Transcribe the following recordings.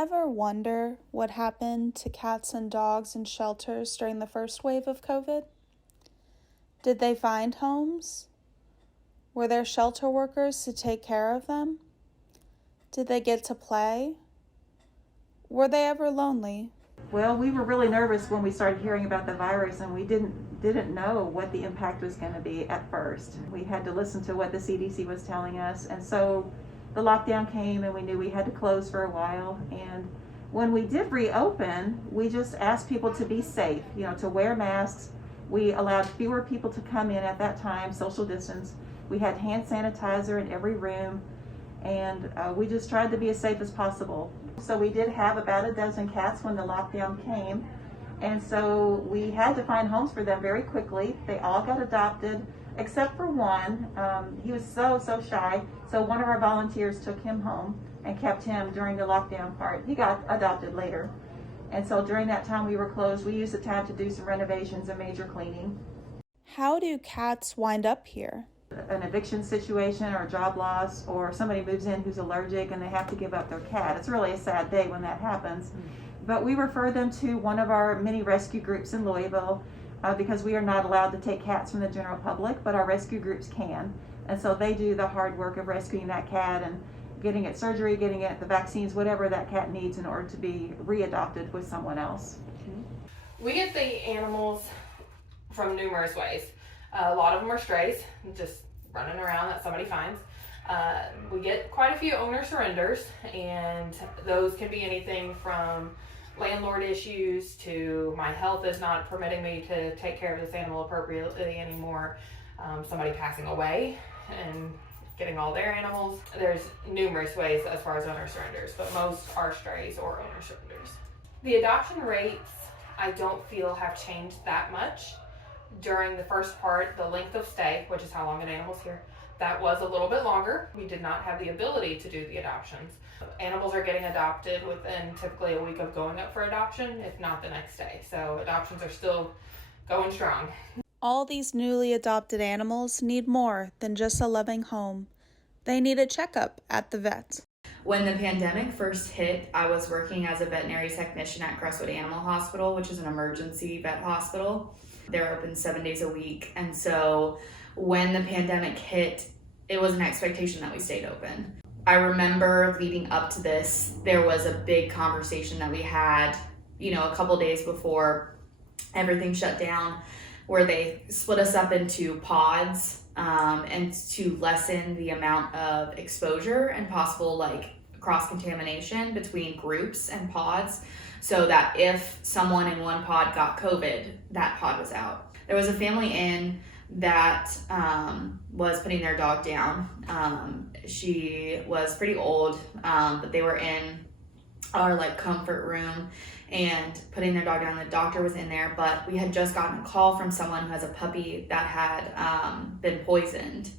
Ever wonder what happened to cats and dogs in shelters during the first wave of COVID? Did they find homes? Were there shelter workers to take care of them? Did they get to play? Were they ever lonely? Well, we were really nervous when we started hearing about the virus, and we didn't know what the impact was going to be at first. We had to listen to what the CDC was telling us, and so the lockdown came and we knew we had to close for a while. And when we did reopen, we just asked people to be safe, to wear masks. We allowed fewer people to come in at that time, social distance. We had hand sanitizer in every room, and we just tried to be as safe as possible. So we did have about a dozen cats when the lockdown came, and so we had to find homes for them very quickly. They all got adopted, except for one. He was so shy, so one of our volunteers took him home and kept him during the lockdown part. He got adopted later, and so during that time we were closed, we used the time to do some renovations and major cleaning. How do cats wind up here? An eviction situation or job loss, or somebody moves in who's allergic and they have to give up their cat. It's really a sad day when that happens. But we refer them to one of our many rescue groups in Louisville because we are not allowed to take cats from the general public, but our rescue groups can. And so they do the hard work of rescuing that cat and getting it surgery, getting it the vaccines, whatever that cat needs in order to be readopted with someone else. We get the animals from numerous ways. A lot of them are strays, just running around that somebody finds. We get quite a few owner surrenders, and those can be anything from landlord issues to my health is not permitting me to take care of this animal appropriately anymore, somebody passing away and getting all their animals. There's numerous ways as far as owner surrenders, but most are strays or owner surrenders. The adoption rates I don't feel have changed that much. During the first part, the length of stay, which is how long an animal's here, that was a little bit longer. We did not have the ability to do the adoptions. Animals are getting adopted within typically a week of going up for adoption, if not the next day. So adoptions are still going strong. All these newly adopted animals need more than just a loving home. They need a checkup at the vet. When the pandemic first hit, I was working as a veterinary technician at Crestwood Animal Hospital, which is an emergency vet hospital. They're open 7 days a week. And so when the pandemic hit, it was an expectation that we stayed open. I remember leading up to this, there was a big conversation that we had, a couple days before everything shut down, where they split us up into pods and to lessen the amount of exposure and possible cross-contamination between groups and pods, so that if someone in one pod got COVID, that pod was out. There was a family in that was putting their dog down. She was pretty old, but they were in our comfort room and putting their dog down. The doctor was in there, but we had just gotten a call from someone who has a puppy that had been poisoned.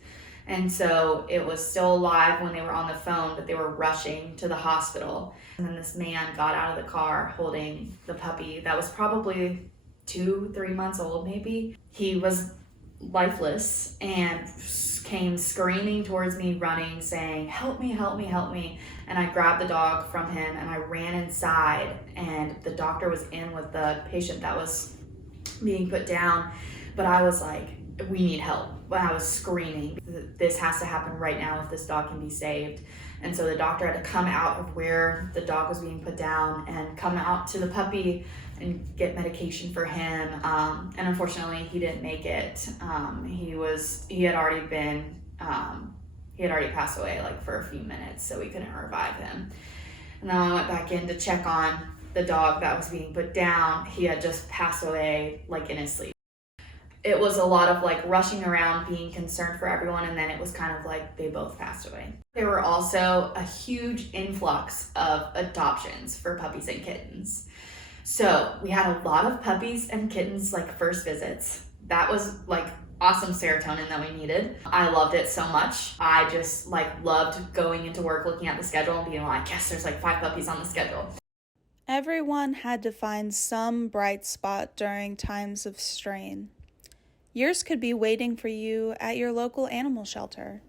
And so it was still alive when they were on the phone, but they were rushing to the hospital. And then this man got out of the car holding the puppy that was probably 2-3 months old, maybe. He was lifeless and came screaming towards me, running, saying, "Help me, help me, help me." And I grabbed the dog from him and I ran inside, and the doctor was in with the patient that was being put down. But I was like, we need help. I was screaming, this has to happen right now if this dog can be saved. And so the doctor had to come out of where the dog was being put down and come out to the puppy and get medication for him. And unfortunately, he didn't make it. He had already passed away for a few minutes, so we couldn't revive him. And then I went back in to check on the dog that was being put down. He had just passed away in his sleep. It was a lot of rushing around, being concerned for everyone, and then it was kind of they both passed away. There were also a huge influx of adoptions for puppies and kittens. So we had a lot of puppies and kittens first visits. That was awesome serotonin that we needed. I loved it so much. I just loved going into work, looking at the schedule and being yes, there's 5 puppies on the schedule. Everyone had to find some bright spot during times of strain. Yours could be waiting for you at your local animal shelter.